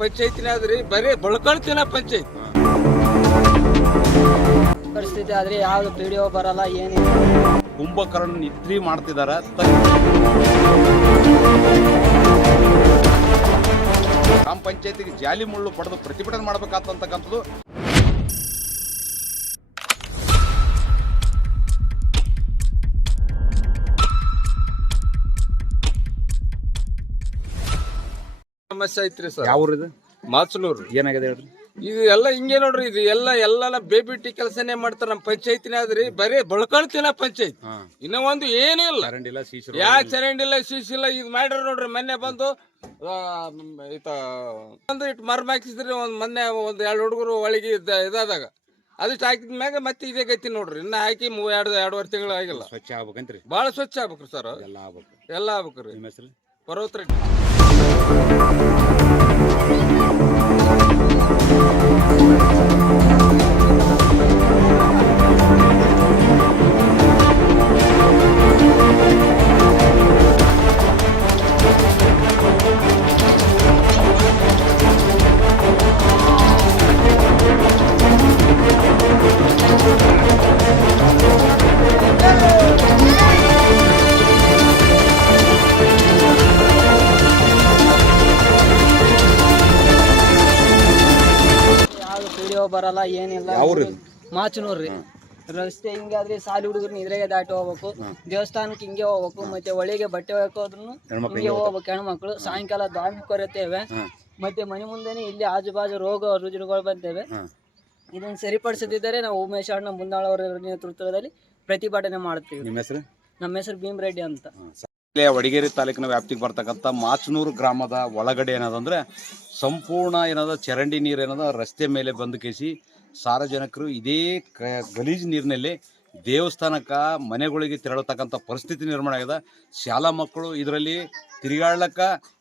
ಪಂಚಾಯತಿನ ಆದ್ರಿ ಬರೀ ಬಳ್ಕೊಳ್ತಿನ ಪಂಚಾಯತ್ ಪರಿಸ್ಥಿತಿ ಆದ್ರೆ ಯಾವ್ದು ಪಿಡಿಒ ಬರಲ್ಲ ಏನಿಲ್ಲ. ಕುಂಭಕರ್ಣ ನಿದ್ರಿ ಮಾಡ್ತಿದಾರ. ಗ್ರಾಮ ಪಂಚಾಯತಿಗೆ ಜಾಲಿ ಮುಳ್ಳು ಪಡೆದು ಪ್ರತಿಭಟನೆ ಮಾಡ್ಬೇಕಾಗ್ತಕ್ಕಂಥದ್ದು. ಸಮಸ್ಯೆ ಐತ್ರಿ ಸರ್. ಯಾವ ಊರಿದು? ಮಾಚಲೂರು. ಏನಾಗಿದೆ ಹೇಳ್ರಿ? ಇದು ಎಲ್ಲ ಹಿಂಗೆ ನೋಡ್ರಿ, ಇದು ಎಲ್ಲ ಬೇಬಿಟಿ ಕೆಲಸನೇ ಮಾಡ್ತಾರ. ನಮ್ಮ ಪಂಚಾಯತಿನ ಆದ್ರಿ ಬರೀ ಬಳ್ಕೊಳ್ತಿನ ಪಂಚಾಯತ್. ಇನ್ನ ಒಂದು ಏನೂ ಇಲ್ಲ, ಯಾ ಚರಂಡಿ ಇಲ್ಲ, ಶೀಶ್ ಇಲ್ಲ. ಇದು ಮಾಡ್ಯಾರ ನೋಡ್ರಿ. ಮೊನ್ನೆ ಬಂದು ಇಟ್ಟು ಮರ್ಮ ಹಾಕಿಸಿದ್ರಿ. ಮೊನ್ನೆ ಒಂದ್ 2 ಹುಡುಗರು ಒಳಗೆ ಇದಾದಾಗ ಅದಿಷ್ಟು ಹಾಕಿದ ಮ್ಯಾಗ ಮತ್ತೆ ಇದೇ ಗತಿ ನೋಡ್ರಿ. ಇನ್ನ ಹಾಕಿ 2.5 ತಿಂಗಳು ಆಗಿಲ್ಲ. ಸ್ವಚ್ಛ ಆಗ್ಬೇಕಂತ್ರಿ? ಬಾಳ ಸ್ವಚ್ಛ ಆಗ್ಬೇಕ್ರಿ ಸರ್. ಎಲ್ಲ ಆಗ್ಬೇಕ್ರಿ. ನಿಮ್ಮ ಹೆಸರು? ಪರ್ವತ ರೆಡ್ಡಿ. ಯಾವ್ದು ಪಿಡಿಒ ಬರಲ್ಲ ಏನಿಲ್ಲ. ಮಾಚನೂರ್ರಿ. ರಸ್ತೆ ಹಿಂಗಾದ್ರೆ ಸಾಲಿ ಹುಡುಗರ್ನ ಇದ್ರಾಗೆ ದಾಟಿ ಹೋಗ್ಬೇಕು. ದೇವಸ್ಥಾನಕ್ಕೆ ಹಿಂಗೆ ಹೋಗ್ಬೇಕು. ಮತ್ತೆ ಒಳಗೆ ಬಟ್ಟೆ ಹಾಕೋದ್ರೂ ಹಿಂಗೆ ಹೋಗ್ಬೇಕು ಹೆಣ್ಮಕ್ಳು. ಸಾಯಂಕಾಲ ದಾಮಿ ಕೊರತೇವೆ. ಮತ್ತೆ ಮನೆ ಮುಂದೆನೆ ಇಲ್ಲಿ ಆಜು ಬಾಜು ರೋಗ ರುಜಿನಗಳು ಬಂತೇವೆ. ಇದನ್ನ ಸರಿಪಡಿಸದಿದ್ದರೆ ನಾವು ಉಮೇಶ್ ಅಣ್ಣ ಮುಂದಾಳ ಅವರ ನೇತೃತ್ವದಲ್ಲಿ ಪ್ರತಿಭಟನೆ ಮಾಡ್ತೀವಿ. ನಿಮ್ಮ ಹೆಸರು? ನಮ್ಮ ಹೆಸರು ಭೀಮರೆಡ್ಡಿ ಅಂತ. ವಡಗೇರಿ ತಾಲೂಕಿನ ವ್ಯಾಪ್ತಿಗೆ ಬರ್ತಕ್ಕಂಥ ಮಾಚನೂರು ಗ್ರಾಮದ ಒಳಗಡೆ ಏನದಂದ್ರೆ ಸಂಪೂರ್ಣ ಚರಂಡಿ ನೀರು ರಸ್ತೆ ಮೇಲೆ ಬಂದು ಕೇಸಿ ಸಾರ್ವಜನಿಕರು ಇದೇ ಗಲೀಜು ನೀರಿನಲ್ಲಿ ದೇವಸ್ಥಾನಕ್ಕೆ ಮನೆಗಳಿಗೆ ತೆರಳತಕ್ಕಂಥ ಪರಿಸ್ಥಿತಿ ನಿರ್ಮಾಣ ಆಗಿದೆ. ಶಾಲಾ ಮಕ್ಕಳು ಇದರಲ್ಲಿ ತಿರುಗಾಡ್ಲಕ್ಕ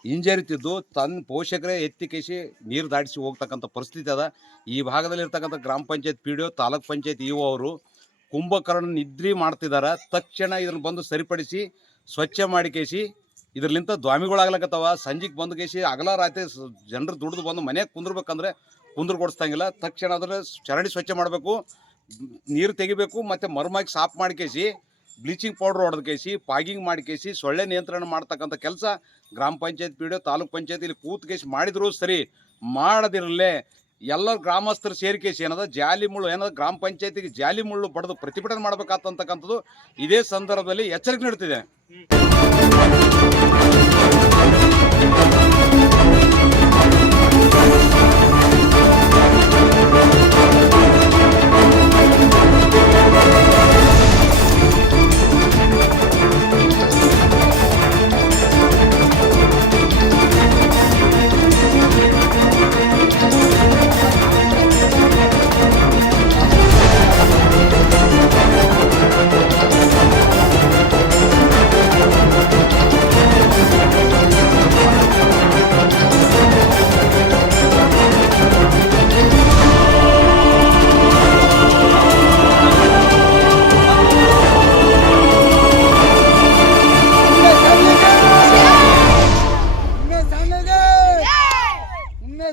ಹಿಂಜರಿತಿದ್ದು ತನ್ನ ಪೋಷಕರೇ ಎತ್ತಿ ಕೇಸಿ ನೀರು ದಾಟಿಸಿ ಹೋಗ್ತಕ್ಕಂಥ ಪರಿಸ್ಥಿತಿ ಅದ. ಈ ಭಾಗದಲ್ಲಿ ಇರ್ತಕ್ಕಂಥ ಗ್ರಾಮ ಪಂಚಾಯತ್ ಪಿಡಿಒ, ತಾಲೂಕ್ ಪಂಚಾಯತ್ ಇಒ ಅವರು ಕುಂಭಕರ್ಣ ನಿದ್ರಿ ಮಾಡ್ತಿದ್ದಾರೆ. ತಕ್ಷಣ ಇದನ್ನು ಬಂದು ಸರಿಪಡಿಸಿ ಸ್ವಚ್ಛ ಮಾಡಿ ಕೇಸಿ ಇದ್ರಲಿಂತ ದ್ವಾಮಿಗಳಾಗ್ಲಕತ್ತವ. ಸಂಜೆಗೆ ಬಂದು ಕೇಸಿ ಅಗಲ ರಾತ್ರಿ ಜನರು ದುಡಿದು ಬಂದು ಮನೆಗೆ ಕುಂದ್ರಬೇಕಂದ್ರೆ ಕುಂದ್ರ ಕೊಡಿಸ್ತಂಗಿಲ್ಲ. ತಕ್ಷಣ ಅದನ್ನು ಚರಂಡಿ ಸ್ವಚ್ಛ ಮಾಡಬೇಕು, ನೀರು ತೆಗಿಬೇಕು. ಮತ್ತು ಮರ್ಮಾಗಿ ಸಾಫ್ ಮಾಡಿ ಕೇಸಿ ಬ್ಲೀಚಿಂಗ್ ಪೌಡ್ರ್ ಹೊಡೆದು ಕೇಸಿ ಪಾಗಿಂಗ್ ಮಾಡಿ ಕೇಸಿ ಸೊಳ್ಳೆ ನಿಯಂತ್ರಣ ಮಾಡ್ತಕ್ಕಂಥ ಕೆಲಸ ಗ್ರಾಮ ಪಂಚಾಯತ್ ಪಿಡಿಒ, ತಾಲೂಕ್ ಪಂಚಾಯತ್ ಇಲ್ಲಿ ಕೂತ್ ಕೇಸಿ ಮಾಡಿದ್ರು ಸರಿ. ಮಾಡದಿರಲೇ ಎಲ್ಲರೂ ಗ್ರಾಮಸ್ಥರು ಸೇರಿಕೇಸಿ ಜಾಲಿ ಮುಳ್ಳು ಗ್ರಾಮ ಪಂಚಾಯತಿಗೆ ಜಾಲಿ ಮುಳ್ಳು ಪಡೆದು ಪ್ರತಿಭಟನೆ ಮಾಡಬೇಕಾಗ್ತಕ್ಕಂಥದ್ದು ಇದೇ ಸಂದರ್ಭದಲ್ಲಿ ಎಚ್ಚರಿಕೆ ನೀಡ್ತಿದೆ.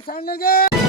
ಸಣ್ಣಗೆ